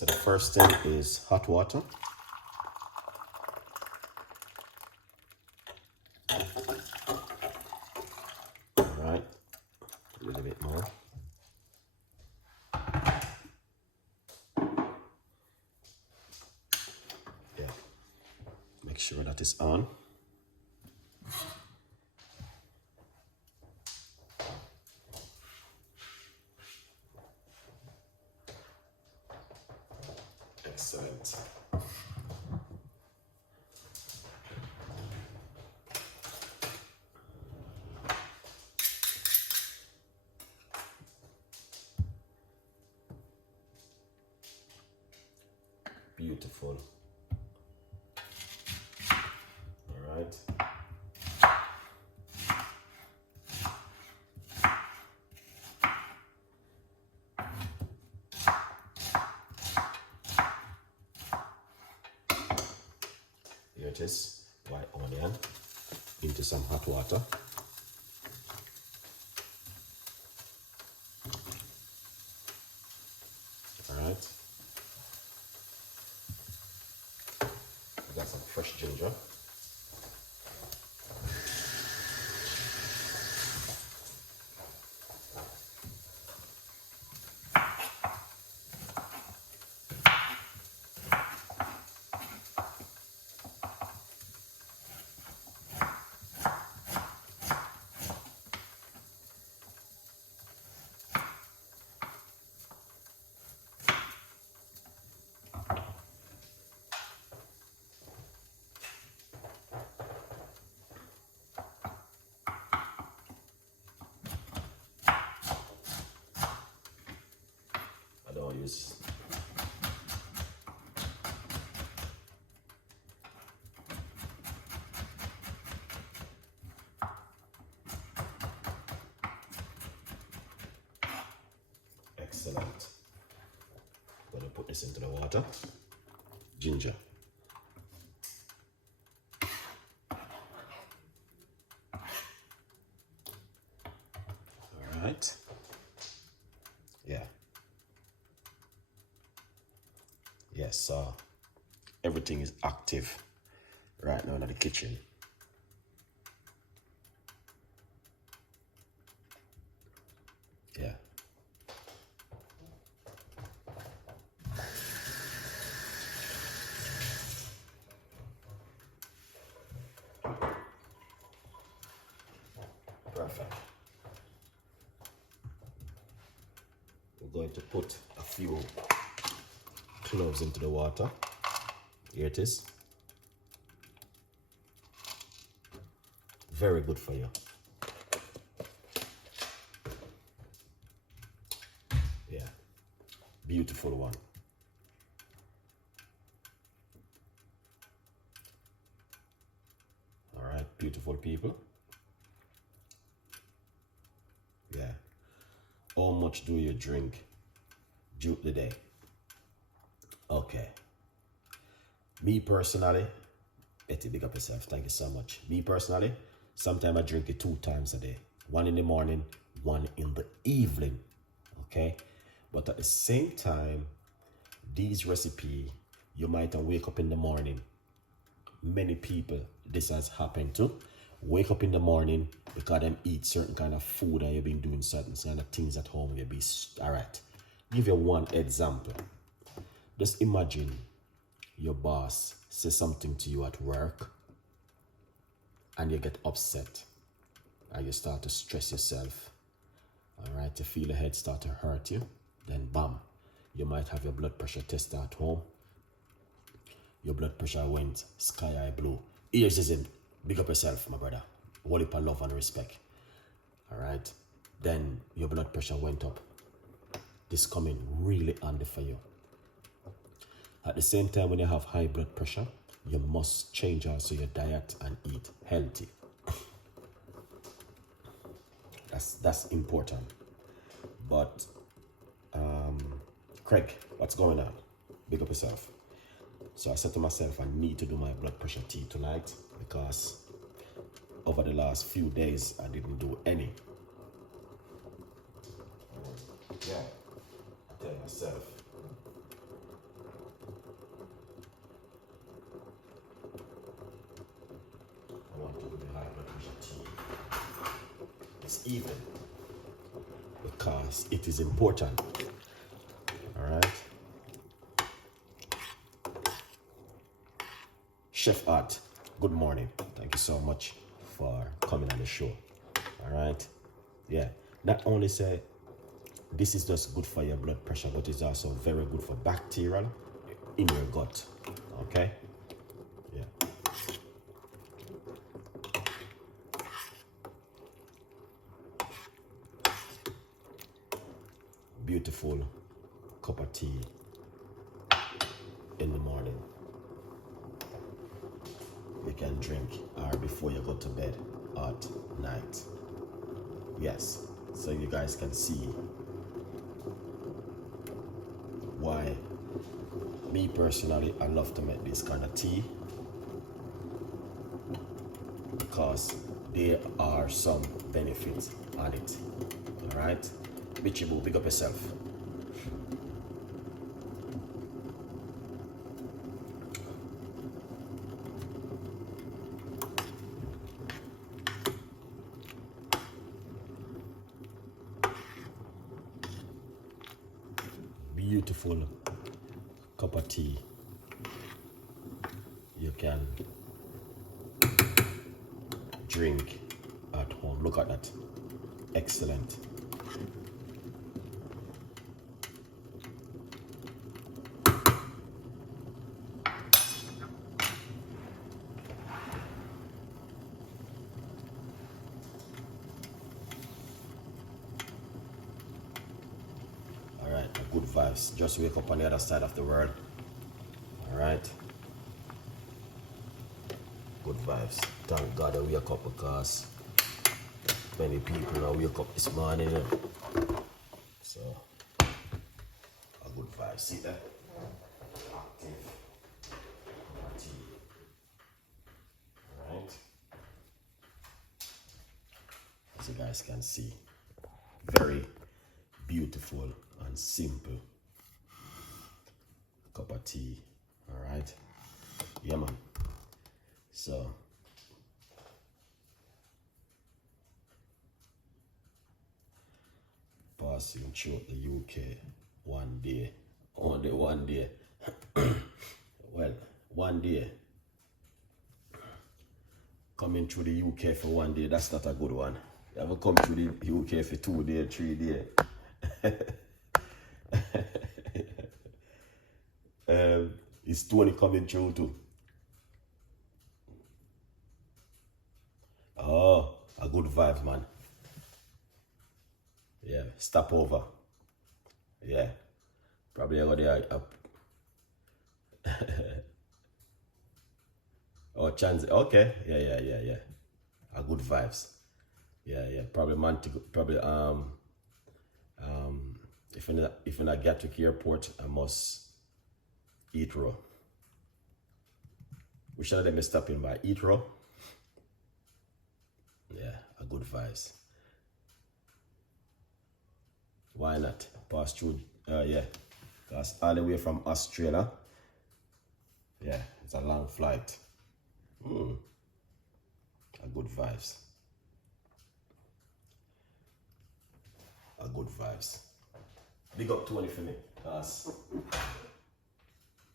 So the first thing is hot water. All right, a little bit more. Yeah, make sure that it's on. Excellent. Beautiful. All right. Here it is, white onion into some hot water. All right. I got some fresh ginger. I don't use excellent. I'm going to put this into the water. Ginger. All right. Yeah. Yes, so everything is active right now in the kitchen. Yeah. Perfect. We're going to put a few cloves into the water. Here it is. Very good for you. Yeah, beautiful one. All right, beautiful people. Yeah. How much do you drink during the day? Okay. Me personally, Betty, big up yourself. Thank you so much. Me personally, sometimes I drink it 2 times a day. 1 in the morning, 1 in the evening. Okay? But at the same time, these recipe, you might wake up in the morning. Many people, this has happened to. Wake up in the morning because them eat certain kind of food and you've been doing certain kind of things at home. You'll be, all right. Give you one example. Just imagine your boss says something to you at work and you get upset and you start to stress yourself. All right, you feel the head start to hurt you. Then bam, you might have your blood pressure tested at home. Your blood pressure went sky high blue. Ears isn't. Big up yourself, my brother. Whole heap of love and respect. All right. Then your blood pressure went up. This coming really handy for you. At the same time, when you have high blood pressure, you must change also your diet and eat healthy. That's important. But Craig, what's going on? Big up yourself. So I said to myself, I need to do my blood pressure tea tonight because over the last few days, I didn't do any. Yeah, I tell myself, even, because it is important. All right. Chef Art, good morning. Thank you so much for coming on the show. All right. Yeah. Not only say this is just good for your blood pressure, but it's also very good for bacteria in your gut. Okay. Yeah. Beautiful cup of tea in the morning. You can drink or before you go to bed at night. Yes, so you guys can see why me personally I love to make this kind of tea, because there are some benefits on it. All right, Bitchy Boo, big up yourself. Beautiful cup of tea. You can drink at home. Look at that. Excellent. Good vibes. Just wake up on the other side of the world. All right. Good vibes. Thank God I wake up, because many people now wake up this morning. So, a good vibe. See that? Active. All right. As you guys can see, very beautiful and simple cup of tea. All right. Yeah, man. So passing through the UK one day, only one day. Well, one day. Coming through the UK for one day, that's not a good one. You ever come through the UK for 2 days, 3 days? Is Tony coming through too? Oh, a good vibe, man. Yeah, stop over. Yeah, probably I got the up. Oh, chance. Okay, yeah. A good vibes. Yeah. Probably man to go, probably if I get to airport, I must eat raw. We should let me stop in by eat raw. Yeah, a good vibes. Why not? Pass through, yeah. Because all the way from Australia, yeah, it's a long flight. A good vibes. A good vibes. Big up Tony for me, because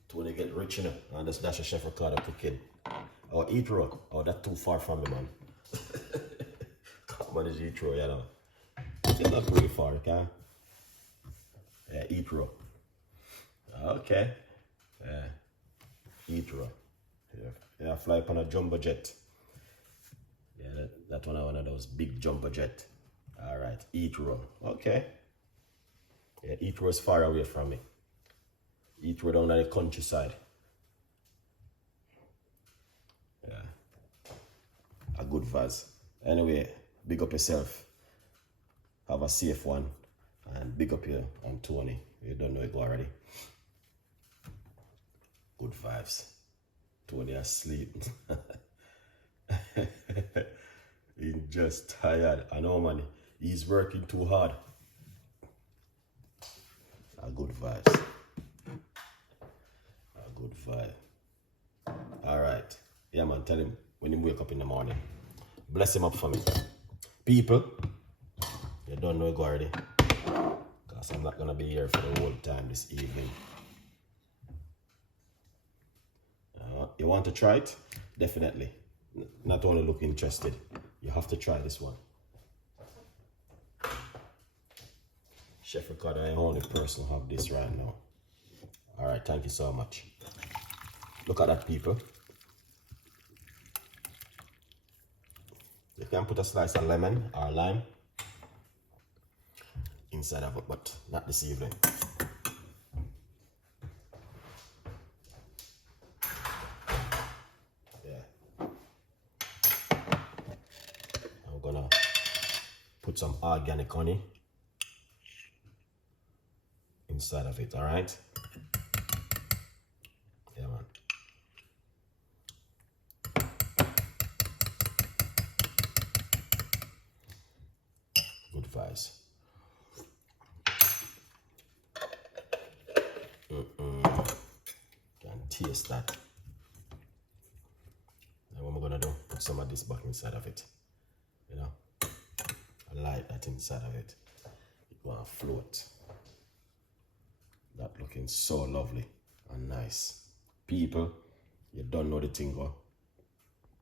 Tony get rich, you know, and that's a Chef Ricardo cooking. Or Heathrow. Oh, that's too far from me, man. Come on, it's Heathrow, you know. It's not really far, okay? Yeah, Heathrow. Okay. Yeah. Heathrow. Yeah, I fly upon a jumbo jet. Yeah, that one of those big jumbo jet. All right, Heathrow. Okay. Yeah, Heathrow is far away from me. Heathrow down at the countryside. Yeah. A good vibes. Anyway, big up yourself. Have a safe one. And big up you and Tony. You don't know it already. Good vibes. Tony asleep. He's just tired. I know, man. He's working too hard. A good vibes. A good vibe. All right. Yeah, man. Tell him when he wake up in the morning. Bless him up for me. People, don't know, Gordy. Because I'm not going to be here for the whole time this evening. You want to try it? Definitely. Not only look interested, you have to try this one. Chef Ricardo, I'm the only person who have this right now. Alright, thank you so much. Look at that, people. You can put a slice of lemon or lime inside of it, but not this evening. Yeah. I'm gonna put some organic honey inside of it, all right? Yeah, man. Good vibes. Can taste that. Now what I'm gonna do, put some of this back inside of it. You know, I like that inside of it. It wanna float. That looking so lovely and nice. People, you don't know the thing, go.